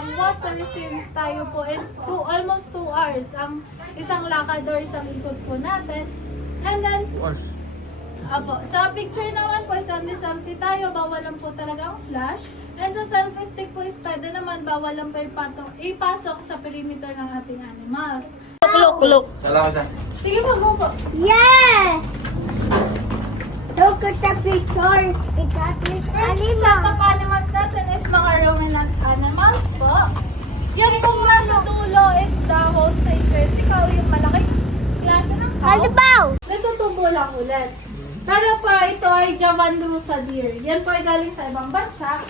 ang water since tayo po is almost 2 hours. Ang isang lakad or isang ikot po natin. And then, apo, sa picture naman po, selfie tayo, bawal lang po talaga ang flash. And sa selfie stick po is pwede naman, bawal lang po ipasok sa perimeter ng ating animals. Look. Wala ka siya. Sige po, go po. Yeah! Look at the picture. It's at this First set of animals natin is mga ruminant animals po. Yan pong nasa dulo is the Holstein Persica o yung malaking klase ng cow. Halibaw! Natutubo lang ulit. Pero po ito ay Javan Rusa deer. Yan po ay galing sa ibang bansa.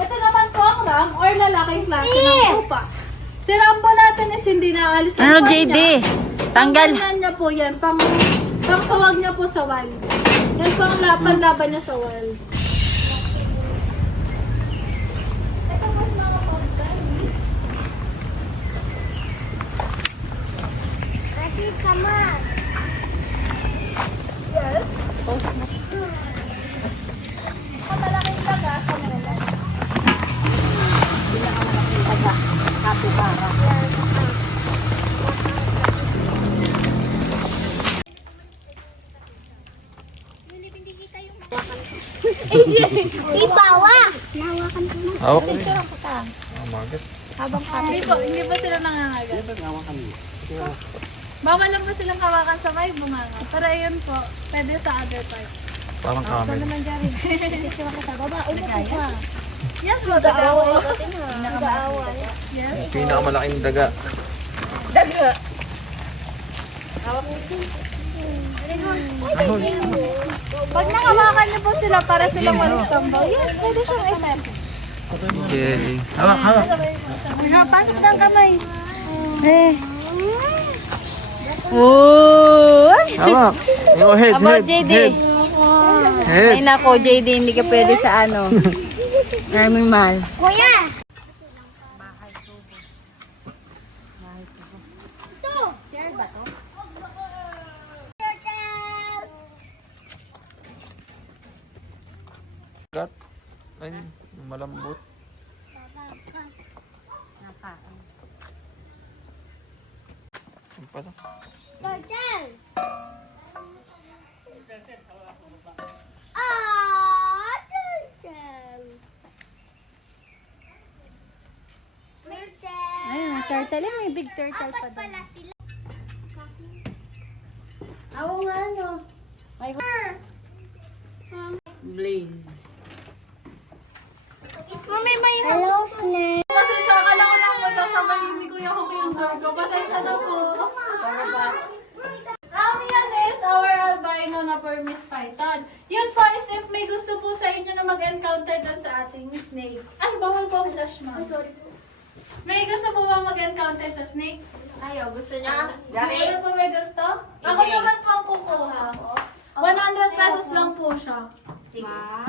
Ito naman po ang ram or lalaking klase ng tupa. Si Rambo natin is hindi naalis ang Ano, buwan JD? niya. Tanggal. Panggalan niya po yan. Pangsawag niya po sa wild. Yan po ang laban niya sa wild. Ito mas mga pagkain. Ate, come on. Yes. Ang malaking daga sa Manila. Ibawa! Nawakan ko na. Hawak. Hindi pa sila nangangagat. Bawal lang po silang kawakan sa may bunganga. Pero ayun po, pwede sa other parts. Parang camel. Yes, mag-aawa. Yes. Pinakamalaking daga. Pag nakawakan niyo po sila para silang walis tambaw, yes, pwede siyang i-met. Okay. Hawak. Pasok ng kamay. Oh! Hawak. Yung head, About JD. Head. Ay nako, JD, hindi ka pwede sa ano. Maraming mahal. Kuya! Ito! Share ba to? Gat. Ay, malambot. Ano pala? Turtle! Ah, turtle! Turtle! Ayun, turtle. May big turtle pa doon. Pala sila. Oo nga, no. Blaze. Mami, may hello, snake. Pasensya, akala ko lang po sasabayin ni Kuya Hoki yung dog ko. Pasensya na po. Yan is our albino na Burmese python. Yun po is if may gusto po sa inyo na mag-encounter dun sa ating snake. Ay, bawal po ang flash, ma'am. Sorry po. May gusto po ba mag-encounter sa snake? Ayo, gusto niya? Ano po may gusto? Ako naman po ang kukuha. 100 pesos lang po siya.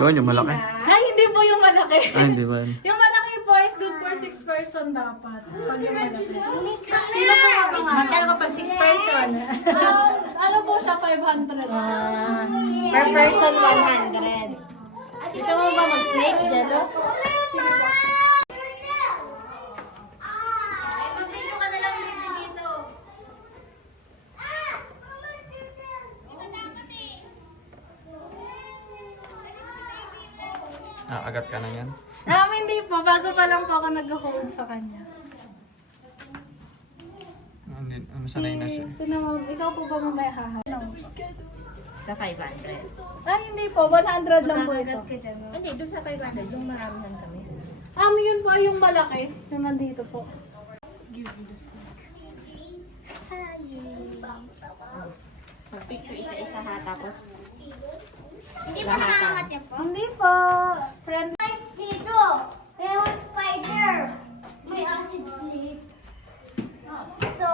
Yun, yung malaki. Ay, hindi po yung malaki. Ay, hindi ba? Yung malaki po is good for 6 person dapat. Pag yung malaki. Sino po yung mga? Magkano kapag 6 person? Ano po siya, 500. Per person, 100. Gusto mo ba mag-snake, Jello? Mag-video ka na lang dito. Agat ka na yan. Hindi po. Bago pa lang po ako nag-hold sa kanya. Ano sanay na siya? Sino mo? Ikaw po ba mamaya hahanap? Sa 500. Ay, hindi po. 100 lang po ito. Hindi, doon sa 500, yung maramihan kami. Yun po yung malaki. Yung nandito po. Picture isa-isa ha, tapos Hindi pa nakaangat yan po? Hindi po. Friend. Guys, dito! May one spider! May acid snake. So,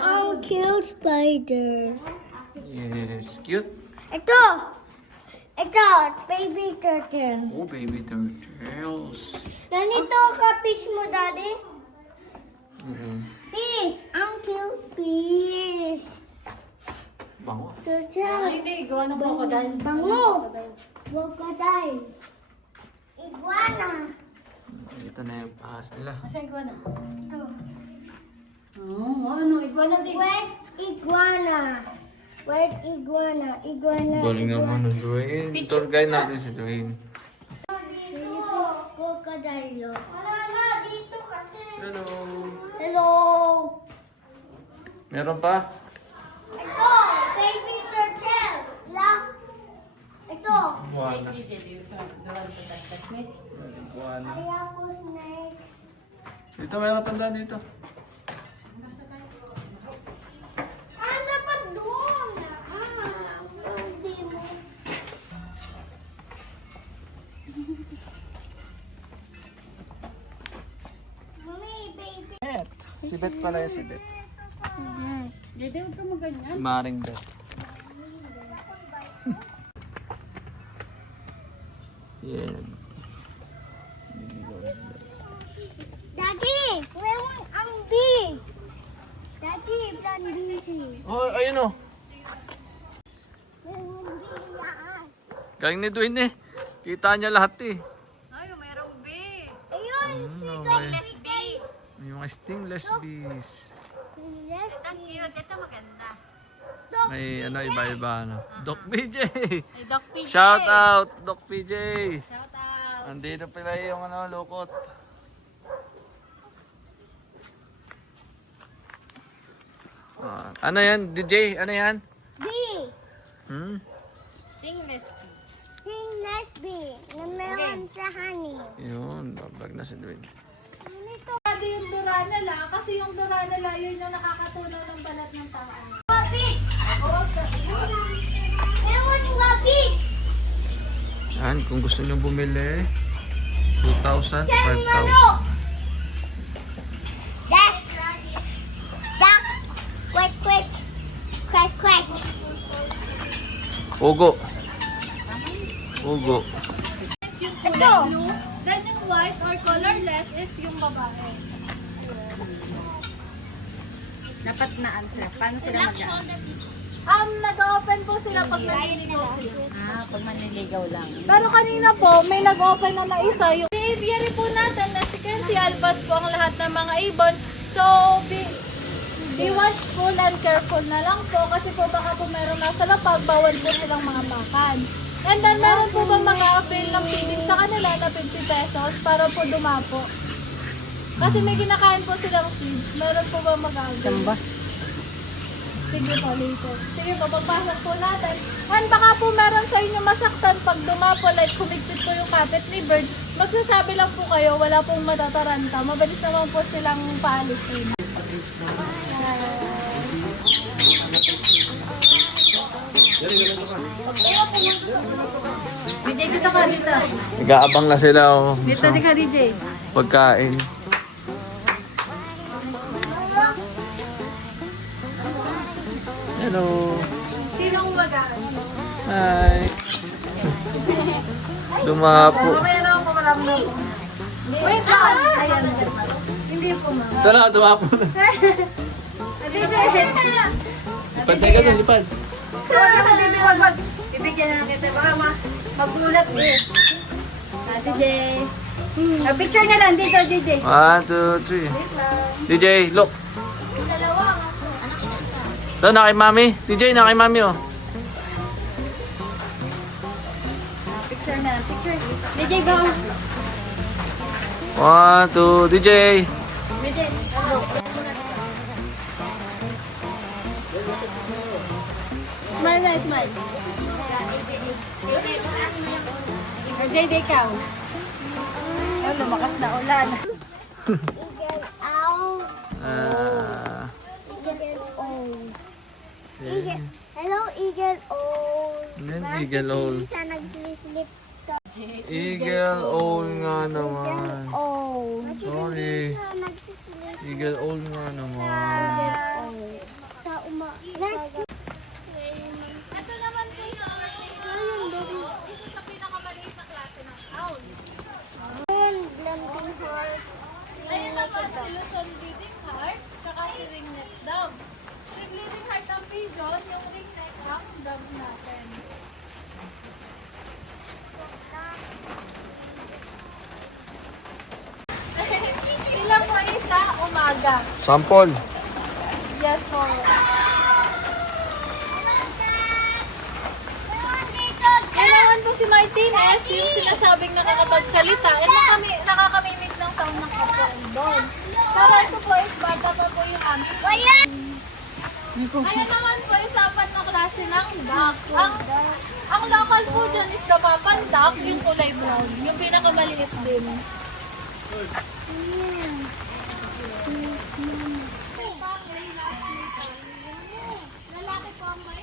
ang cute spider. Yes, cute. Ito! Ito, baby turtle. Oh, baby turtles. Ganito ka fish mo, daddy? Fish! Ang cute fish! Bango. Turtle! Hindi, gawa ng crocodile. Bango! Crocodile! Iguana! Ito na yung paas nila. Asan iguana? Ito. Oh, ano? Iguana din. Where's iguana? Where's iguana? Iguana. Galing naman ng Dwayne. Tour guide natin si Dwayne. Philippines crocodile. Wala na, dito kasi. Hello. Hello. Meron pa? Ito, baby turtle. Lang. Ito. Iguana. Ay, ako snake. Dito meron pa daan dito. Ah, dapat doon. Hindi mo. Mami, baby. Si Bet pala yung si Bet. Dede, huwag ka maganyan. Si Maring Bet. Yeah. Daddy, where ang bee? Daddy, plan busy. Oh, ayun oh. Where ang bee yan? Galing ni Dwayne eh. Kita niya lahat eh. Ayun, si Okay. bee. Yung mga stingless bees. Yes, cute. Ito maganda. May ano, iba-iba ano. Doc PJ! Shout out, Doc PJ! Shout out! Andito pala yung ano, lukot. Ano yan, DJ? Ano yan? Bee. Hmm? Stingless bee. Na meron sa honey. Yun, babag na si Dwayne. Sabi yung Duranala, kasi yung Duranala yun yung nakakatunaw ng balat ng tao. Rabbit. Meron rabbit. Yan, kung gusto nyo bumili, 2,000 to Ten 5,000. manok. Duck. Duck. Quack, quack. Quack, quack. Ugo. Ugo. Is yung kulay blue, then yung white or colorless is yung babae. Dapat naan sila. Paano sila mag-aan? Nag-open po sila pag naliligaw sila. Ah, pag manliligaw lang. Pero kanina po, may nag-open na isa. Yung aviary po natin na si Kenzie Albas po ang lahat ng mga ibon. So, be watchful and careful na lang po kasi po baka po meron nasa lapag, bawal po silang mga makan. And then meron po ba mga avail ng feeding sa kanila na 50 pesos para po dumapo? Kasi may kinakain po silang seeds. Meron po ba mag-avail? Samba? Sige po, later. Sige po, papasok po natin. And baka po meron sa inyo masaktan pag dumapo, like kumigpit po yung kapit ni Bird, magsasabi lang po kayo, wala pong matataranta. Mabilis naman po silang paalisin. DJ, dito ka, dito. Nag-aabang na sila oh. Dito, dito ka, DJ. Pagkain. Hello. Sinong mag-aaral? Hi. Dumapo. Mamaya naman po maramdaman ko. Wait lang! Ayan. Hindi po, ma'am. Ito na, dumapo na. Lipad na ka dun, lipad. Huwag ka, DJ, wag. Ibigyan na kita. Baka magulat eh. DJ. Picture na lang dito, DJ. 1, 2, 3. DJ, look. Dalawa. Ito, na kay mami. DJ, na kay mami oh. Picture na, picture. DJ, go. 1, 2, DJ. DJ. Smile na, smile. JD, ikaw. Oh, lumakas na ulan. Eagle owl. Eagle owl. Eagle. Hello, eagle owl. Yan, eagle owl. Hindi siya nag-slip sa Eagle owl nga naman. owl. Sorry. Siya nagsislip Eagle owl nga naman. owl. Sa Ito naman po isa sa pinakamaliit na klase ng owl. Blending heart. Ayun naman si Luzon Bleeding Heart, tsaka si Ringneck Dove. Si Bleeding Heart ang pigeon, yung Ringneck ang dove natin. umaga. Sample. Yes po. Kailangan po si Martinez, yung sinasabing nakakapagsalita, nakakamimik ng sound ng kapon doon. Pero ito po is bata pa po yung amin. Ayan naman po is apat na klase ng duck. Ang local po dyan is the papan duck, yung kulay brown, yung pinakamaliit din. Lalaki po ang may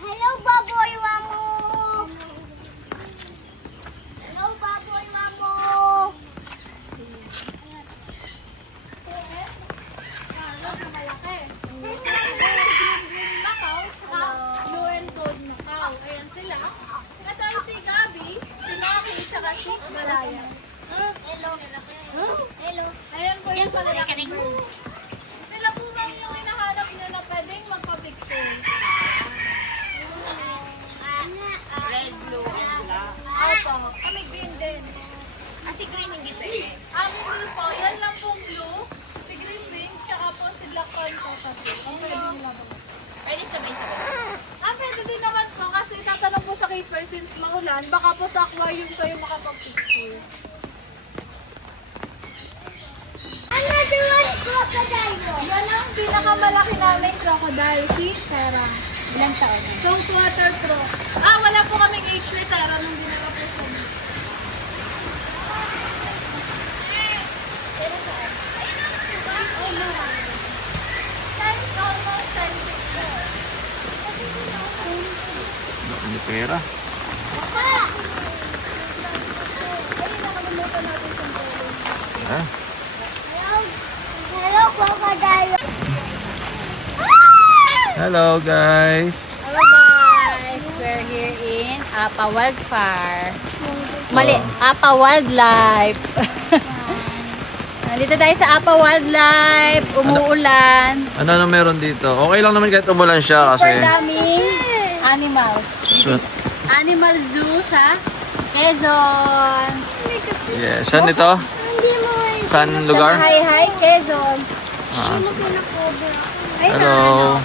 Hello, baboy wamo. Hello, baboy wamo. Macau, tsaka Blue and Gold Macau. Ayan sila. Ito ay si Gabi, si Maki, tsaka si Malaya. Hello. Hello. Ayan po yung palalaking birds. Sila po lang yung hinahanap nyo na pwedeng magpa-picture. Red, blue, and black. Opo. May green din. Si green hindi pwede. Ang blue po, yan lang pong blue. Si green wing, tsaka po si black corn cockatoo. Ang pwedeng labas. Pwede sabay-sabay. Pwede din naman po kasi tatanong po sa keeper since maulan, baka po sa aquarium kayo makapag-picture. Another one, crocodile. Yan ang pinakamalaki namin crocodile, si Terra. Ilang taon? Saltwater Pro. Wala po kaming age ni Terra nung dinara po sa amin. Times almost 10 feet po. Ano pera? Ha? Hello, crocodile. Hello guys. Hello guys! We're here in Apa Wildfire. Apa Wildlife. Nandito tayo sa Apa Wildlife. Umuulan. Ano meron dito? Okay lang naman kahit umulan siya kasi. Super daming animals. So, Animal Zoo sa Quezon. yeah. Saan ito? Saan lugar? Hi, Quezon. Ah, Ay, hello.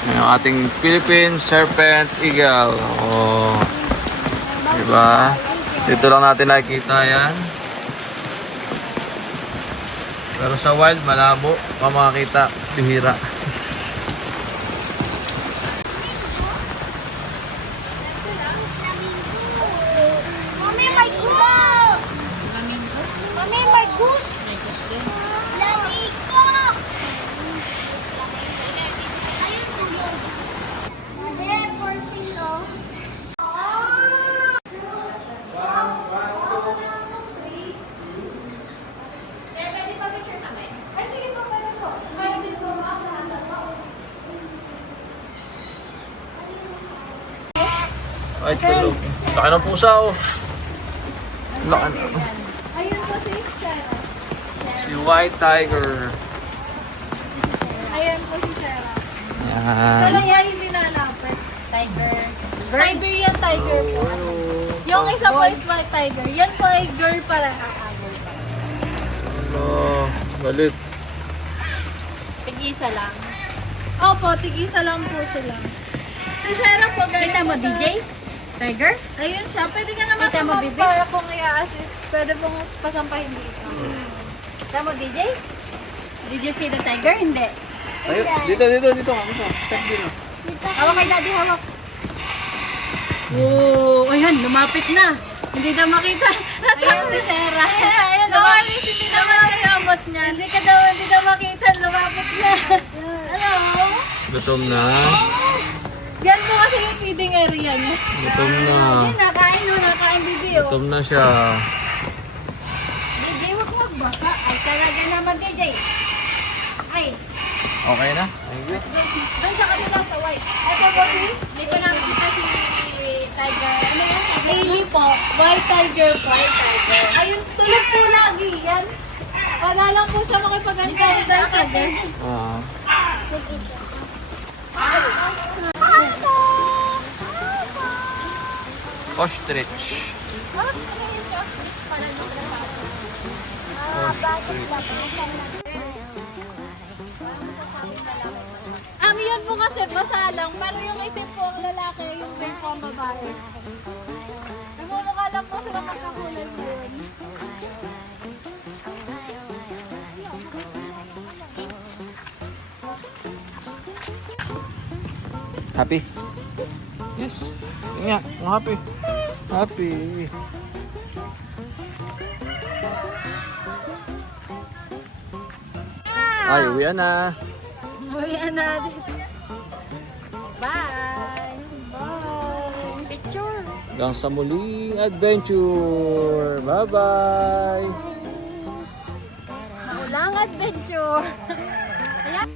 Yan yung ating Philippine Serpent Eagle. Oh. Diba? Dito lang natin nakikita yan. Pero sa wild, malabo. Pa makakita. Bihira. Mommy, my goose! Mommy, my goose! Flamingo! Ayun po yun. Mother, for sino? Ay, tulog. Laki ng pusa, oh. Laki na. Ayun po si Sarah. Si White Tiger. Ayan po si Sarah. Yan. Wala yan hindi nalapit. Tiger. Siberian tiger po. Yung isa po is white tiger. Yan po ay girl para. Ano, balit. Tig-isa lang. Opo, tig-isa lang po sila. Si Shera po, galing Kita mo, po sa... DJ? Tiger? Ayun siya. Pwede ka naman Kita mo, sumama Bibi? para pong i-assist. Pwede pong pasampahin dito. Kita mo, DJ? Did you see the tiger? Hindi. Ayun, dito. Step dito. Hawak kay daddy, hawak. Oh, ayan, lumapit na. Hindi na makita. Ayun si Shera. Ayan, Nawalis, hindi naman nayabot niya. hindi na makita. Lumapit na. Hello? Gutom na. Yan po kasi yung feeding area niya. Gutom na. Ayun, nakain bibi, oh. Gutom na siya. DJ, huwag magbasa. Ay, talaga naman, DJ. Ay, Okay na? Thank you. doon sa kanila, sa white. Ito po si Hindi ko nakikita si tiger. Ano yan? Hailey po. White tiger po. Ayun, tulog po lagi. Yan. Wala lang po siya makipag-antay sa guest. Ah. Ostrich. Yan po kasi basa lang, pero yung itim po ang lalaki, yung gray po ang babae. Nagmumukha lang po sila magkakulay po yun. Happy? Yes. Nga, happy. Happy. Ay, uwi na. Uwian natin. Bye! Bye! Picture! Hanggang sa muling adventure. Bye-bye. Maulang adventure! Ayan!